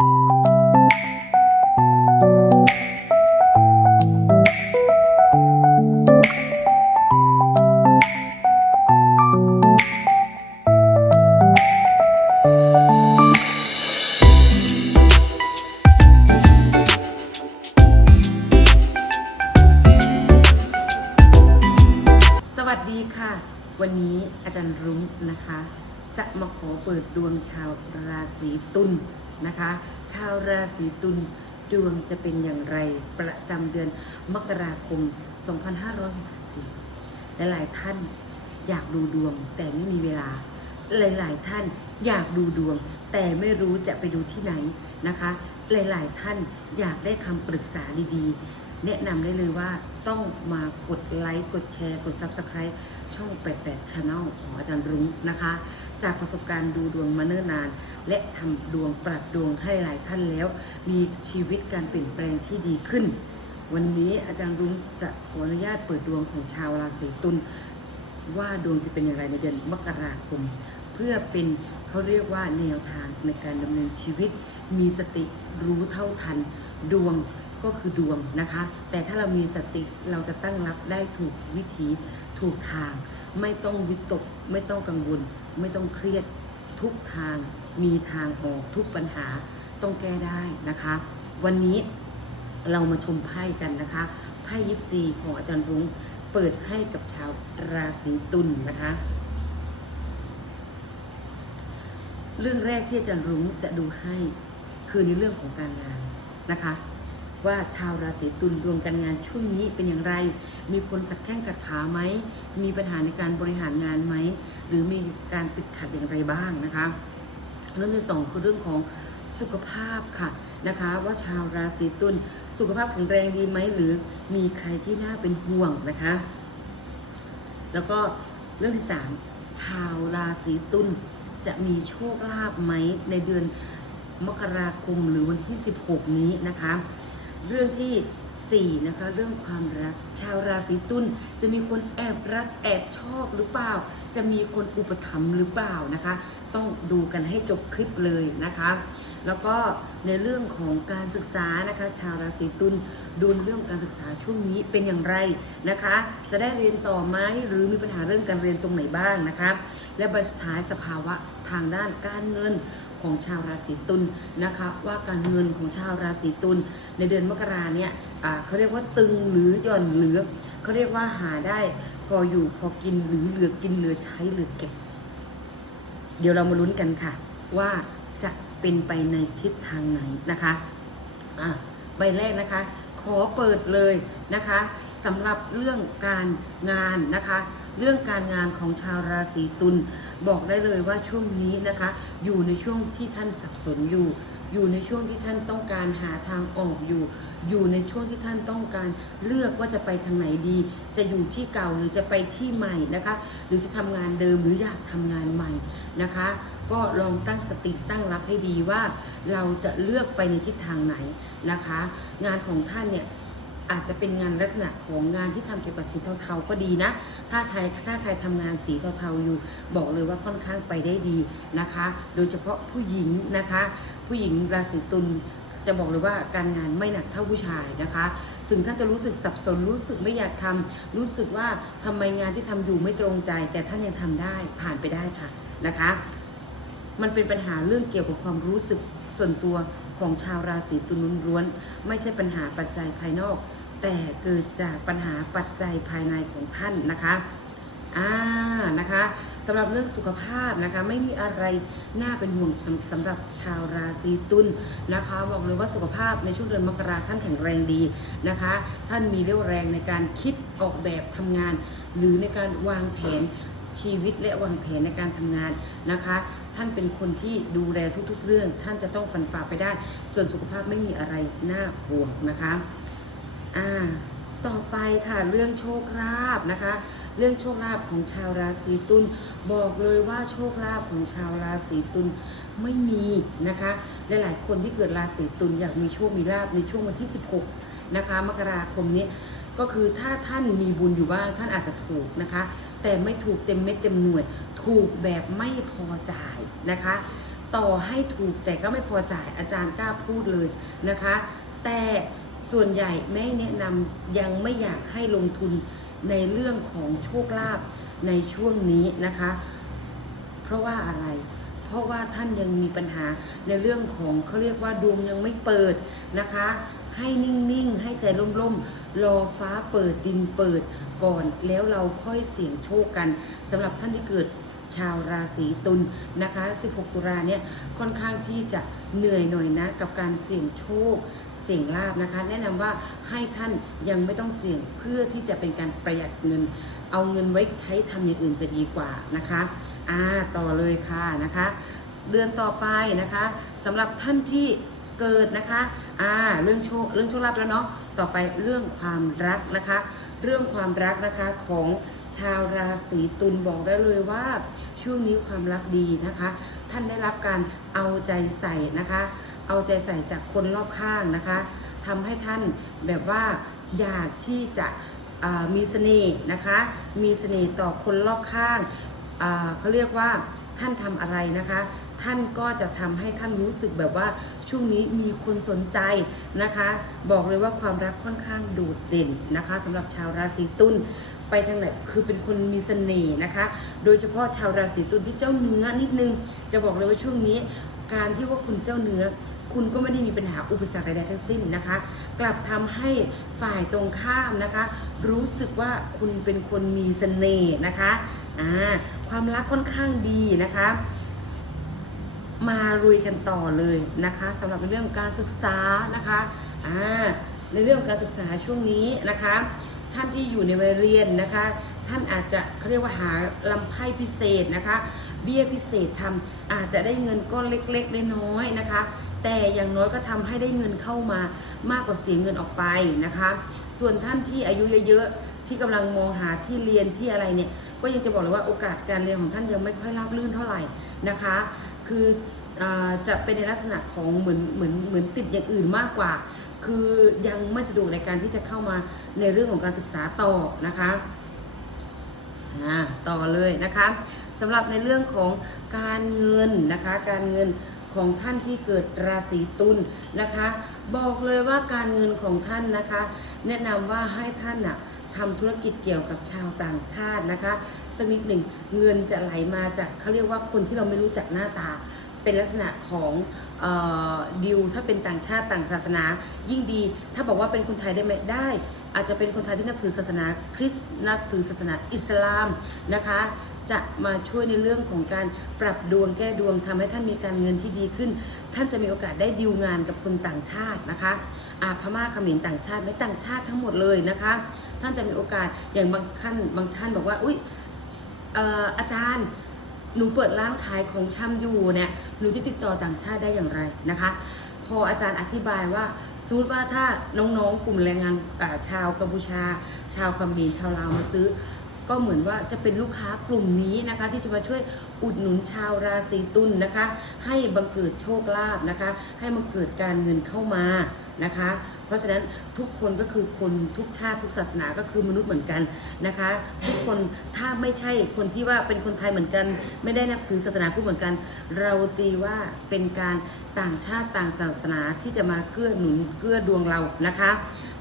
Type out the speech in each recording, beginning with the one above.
สวัสดีค่ะวันนี้อาจารย์รุ้งนะคะ จะมาขอเปิดดวงชาวราศีตุล นะคะ ชาวราศีตุลดวงจะเป็นอย่างไรประจำเดือนมกราคม 2564 หลายๆท่านอยากดูดวงแต่ไม่มีเวลา หลาย ๆ ท่านอยากดูดวง แต่ไม่รู้จะไปดูที่ไหนนะคะ หลาย ๆ ท่านอยากได้คำปรึกษาดีๆ แนะนำได้เลยว่าต้องมากดไลค์ กดแชร์ กด Subscribe ช่อง 88 Channel ของอาจารย์รุ้งนะคะ จากประสบการณ์ดูดวงมาเนิ่นนาน และทำดวงปรับดวงให้หลายท่านแล้ว มีชีวิตการเปลี่ยนแปลงที่ดีขึ้น วันนี้อาจารย์รุ้งจะขออนุญาตเปิดดวงของชาวราศีตุลว่าดวงจะเป็นอย่างไรในเดือนมกราคม เพื่อเป็นเขาเรียกว่าแนวทางในการดำเนินชีวิต มีสติรู้เท่าทัน ดวงก็คือดวงนะคะ แต่ถ้าเรามีสติเราจะตั้งรับได้ถูกวิธีถูกทาง ไม่ต้องวิตก ไม่ต้องกังวล ไม่ต้องเครียดทุกทางมีทางออกทุกปัญหาต้องแก้ได้นะคะ วันนี้เรามาชมไพ่กันนะคะไพ่ยิปซีของอาจารย์รุ้งเปิดให้กับชาวราศีตุลนะคะ เรื่องแรกที่อาจารย์รุ้งจะดูให้คือในเรื่องของการงานนะคะ ว่าชาวราศีตุลดวงการงานช่วงนี้เป็นอย่างไร มีคนขัดแข้งขัดขาไหม มีปัญหาในการบริหารงานไหม หรือมีการติดขัดอย่างไรบ้างนะคะ เรื่องที่สองคือเรื่องของสุขภาพค่ะนะคะ ว่าชาวราศีตุลสุขภาพแข็งแรงดีไหมหรือมีใครที่น่าเป็นห่วงนะคะ แล้วก็เรื่องที่สามชาวราศีตุลจะมีโชคลาภไหมในเดือนมกราคมหรือวันที่ 16 นี้นะคะ เรื่องที่ 4 นะคะ เรื่องความรัก ชาวราศีตุลจะมีคนแอบรักแอบชอบหรือเปล่า จะมีคนอุปถัมภ์หรือเปล่านะคะ ต้องดูกันให้จบคลิปเลยนะคะ แล้วก็ในเรื่องของการศึกษานะคะ ชาวราศีตุลดูเรื่องการศึกษาช่วงนี้เป็นอย่างไรนะคะ จะได้เรียนต่อไหมหรือมีปัญหาเรื่องการเรียนตรงไหนบ้างนะคะ และใบสุดท้ายสภาวะทางด้านการเงิน ของชาวราศีตุลนะคะ ว่าการเงินของชาวราศีตุลในเดือนมกราเนี่ยเขาเรียกว่าตึงหรือหย่อนเหลือเขาเรียกว่าหาได้พออยู่พอกินหรือเหลือกินเหลือใช้เหลือเก็บ เดี๋ยวเรามาลุ้นกันค่ะ ว่าจะเป็นไปในทิศทางไหนนะคะอะใบแรกนะคะ ขอเปิดเลยนะคะสำหรับเรื่องการงานนะคะ เรื่องการงานของชาวราศีตุล บอกได้เลยว่าช่วงนี้นะคะ อยู่ในช่วงที่ท่านสับสนอยู่ อยู่ในช่วงที่ท่านต้องการหาทางออกอยู่ อยู่ในช่วงที่ท่านต้องการเลือกว่าจะไปทางไหนดี จะอยู่ที่เก่าหรือจะไปที่ใหม่นะคะ หรือจะทำงานเดิมหรืออยากทำงานใหม่นะคะ ก็ลองตั้งสติตั้งรับให้ดีว่า เราจะเลือกไปในทิศทางไหนนะคะ งานของท่านเนี่ย อาจจะเป็นงานลักษณะของงานที่ทำเกี่ยวกับสีเทาๆก็ดีนะ ถ้าใครถ้าใครทำงานสีเทาๆอยู่ บอกเลยว่าค่อนข้างไปได้ดีนะคะ โดยเฉพาะผู้หญิงนะคะ ผู้หญิงราศีตุลจะบอกเลยว่าการงานไม่หนักเท่าผู้ชายนะคะ ถึงท่านจะรู้สึกสับสนรู้สึกไม่อยากทำรู้สึกว่าทำไมงานที่ทำอยู่ไม่ตรงใจ แต่ท่านยังทำได้ผ่านไปได้ค่ะนะคะ มันเป็นปัญหาเรื่องเกี่ยวกับความรู้สึกส่วนตัวของชาวราศีตุลล้วนๆไม่ใช่ปัญหาปัจจัยภายนอก แต่เกิดจากปัญหาปัจจัยภายในของท่านนะคะอ่านะคะสำหรับเรื่องสุขภาพนะคะ ไม่มีอะไรน่าเป็นห่วงสำสำหรับชาวราศีตุลนะคะบอกเลยว่าสุขภาพในช่วงเดือนมกราท่านแข็งแรงดีนะคะ ท่านมีเรี่ยวแรงในการคิดออกแบบทำงาน หรือในการวางแผนชีวิตและวางแผนในการทำงานนะคะ ท่านเป็นคนที่ดูแลทุกๆ เรื่อง ท่านจะต้องฟันฝ่าไปได้ ส่วนสุขภาพไม่มีอะไรน่าห่วงนะคะ อ่าต่อไปค่ะเรื่องโชคลาภนะคะ เรื่องโชคลาภของชาวราศีตุลบอกเลยว่าโชคลาภของชาวราศีตุลไม่มีนะคะหลายๆคนที่เกิดราศีตุลอยากมีโชคมีลาภในช่วงวันที่ 16นะคะมกราคมนี้ก็คือถ้าท่านมีบุญอยู่บ้างท่านอาจจะถูกนะคะ แต่ไม่ถูกเต็มเม็ดเต็มหน่วย ถูกแบบไม่พอจ่ายนะคะ ต่อให้ถูกแต่ก็ไม่พอจ่ายอาจารย์กล้าพูดเลยนะคะ แต่ ส่วนใหญ่แม่แนะนำยังไม่อยากให้ลงทุนในเรื่องของโชคลาภในช่วงนี้นะคะ เพราะว่าอะไร เพราะว่าท่านยังมีปัญหาในเรื่องของเขาเรียกว่าดวงยังไม่เปิดนะคะ ให้นิ่งๆ ให้ใจร่มๆ รอฟ้าเปิดดินเปิดก่อนแล้วเราค่อยเสี่ยงโชคกันสำหรับท่านที่เกิดชาวราศีตุลนะคะ 16 ตุลาเนี่ยค่อนข้างที่จะเหนื่อยหน่อยนะกับการเสี่ยงโชค สี่ยงลาบนะคะ แนะนำว่าให้ท่านยังไม่ต้องเสี่ยงเพื่อที่จะเป็นการประหยัดเงิน เอาเงินไว้ใช้ทำอย่างอื่นจะดีกว่านะคะอ่าต่อเลยค่ะนะคะ เดือนต่อไปนะคะสำหรับท่านที่เกิดนะคะอ่าเรื่องโชคเรื่องโชคลาภแล้วเนาะต่อไปเรื่องความรักนะคะ เรื่องความรักนะคะของชาวราศีตุลบอกได้เลยว่าช่วงนี้ความรักดีนะคะ ท่านได้รับการเอาใจใส่นะคะ เอาใจใส่จากคนรอบข้างนะคะทำให้ท่านแบบว่าอยากที่จะมีเสน่ห์นะคะ มีเสน่ห์ต่อคนรอบข้างเขาเรียกว่าท่านทำอะไรนะคะ ท่านก็จะทำให้ท่านรู้สึกแบบว่าช่วงนี้มีคนสนใจนะคะ บอกเลยว่าความรักค่อนข้างโดดเด่นนะคะสำหรับชาวราศีตุลไปทางไหนคือเป็นคนมีเสน่ห์นะคะ โดยเฉพาะชาวราศีตุลที่เจ้าเนื้อนิดนึง จะบอกเลยว่าช่วงนี้ การที่ว่าคุณเจ้าเนื้อ คุณก็ไม่ได้มีปัญหาอุปสรรคใดๆทั้งสิ้นนะคะ กลับทำให้ฝ่ายตรงข้ามนะคะ รู้สึกว่าคุณเป็นคนมีเสน่ห์นะคะความรักค่อนข้างดีนะคะ มารุยกันต่อเลยนะคะสำหรับในเรื่องการศึกษานะคะในเรื่องการศึกษาช่วงนี้นะคะ ท่านที่อยู่ในวัยเรียนนะคะ ท่านอาจจะเขาเรียกว่าหาลำไพ่พิเศษนะคะ เบี้ยพิเศษทำอาจจะได้เงินก้อนเล็กๆน้อยๆนะคะ แต่อย่างน้อยก็ทำให้ได้เงินเข้ามามากกว่าเสียเงินออกไปนะคะ ส่วนท่านที่อายุเยอะๆที่กำลังมองหาที่เรียนที่อะไรเนี่ย ก็ยังจะบอกเลยว่าโอกาสการเรียนของท่านยังไม่ค่อยราบรื่นเท่าไหร่นะคะ คือจะเป็นในลักษณะของเหมือนเหมือนเหมือนติดอย่างอื่นมากกว่า คือยังไม่สะดวกในการที่จะเข้ามาในเรื่องของการศึกษาต่อนะคะต่อเลยนะคะ สำหรับในเรื่องของการเงินนะคะ การเงินของท่านที่เกิดราศีตุลนะคะ บอกเลยว่าการเงินของท่านนะคะ แนะนำว่าให้ท่านน่ะทำธุรกิจเกี่ยวกับชาวต่างชาตินะคะสักนิดหนึ่งเงินจะไหลมาจากเขาเรียกว่าคนที่เราไม่รู้จักหน้าตา เป็นลักษณะของออดิวถ้าเป็นต่างชาติต่างศาสนา ยิ่งดี ถ้าบอกว่าเป็นคนไทยได้ไหมได้ อาจจะเป็นคนไทยที่นับถือศาสนาคริสต์นับถือศาสนาอิสลามนะคะ จะมาช่วยในเรื่องของการปรับดวงแก้ดวงทำให้ท่านมีการเงินที่ดีขึ้น ท่านจะมีโอกาสได้ดิวงานกับคนต่างชาตินะคะอาพม่าเขมรต่างชาติไม่ต่างชาติทั้งหมดเลยนะคะ ท่านจะมีโอกาสอย่างบางท่านบางท่านบอกว่าอุ้ยเอ่อาจารย์หนูเปิดร้านขายของชำอยู่เนี่ยหนูจะติดต่อต่างชาติได้อย่างไรนะคะ พออาจารย์อธิบายว่าสมมติว่าถ้าน้องๆ กลุ่มแรงงานอ่าชาวกัมพูชา ชาวคัมบีนชาวลาวมาซื้อ ก็เหมือนว่าจะเป็นลูกค้ากลุ่มนี้นะคะ ที่จะมาช่วยอุดหนุนชาวราศีตุลนะคะ ให้บังเกิดโชคลาภนะคะ ให้บังเกิดการเงินเข้ามานะคะ เพราะฉะนั้นทุกคนก็คือคนทุกชาติทุกศาสนาก็คือมนุษย์เหมือนกันนะคะ ทุกคนถ้าไม่ใช่คนที่ว่าเป็นคนไทยเหมือนกัน ไม่ได้นับถือศาสนาพุทธเหมือนกัน เราตีว่าเป็นการต่างชาติต่างศาสนาที่จะมาเกื้อหนุนเกื้อดวงเรานะคะ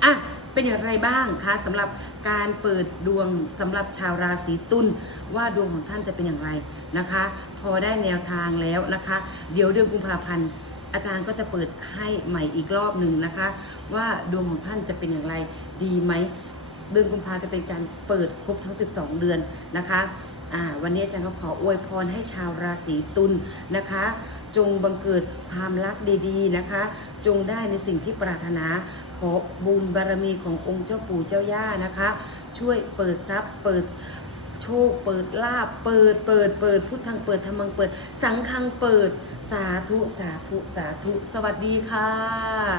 อะเป็นอย่างไรบ้างคะสำหรับ การเปิดดวงสำหรับชาวราศีตุลว่าดวงของท่านจะเป็นอย่างไรนะคะ พอได้แนวทางแล้วนะคะ เดี๋ยวเดือนกุมภาพันธ์อาจารย์ก็จะเปิดให้ใหม่อีกรอบหนึ่งนะคะ ว่าดวงของท่านจะเป็นอย่างไรดีไหมเดือนกุมภาจะเป็นการเปิดครบทั้ง 12 เดือนนะคะวันนี้อาจารย์ก็ขออวยพรให้ชาวราศีตุลนะคะ จงบังเกิดความรักดีๆนะคะ จงได้ในสิ่งที่ปรารถนา ขอบุญบารมีขององค์เจ้าปู่เจ้าย่านะคะ ช่วยเปิดทรัพย์เปิดโชคเปิดลาบเปิดเปิดเปิดพุทธังเปิดธรรมังเปิด สังฆังเปิดสาธุสาธุสาธุสวัสดีค่ะ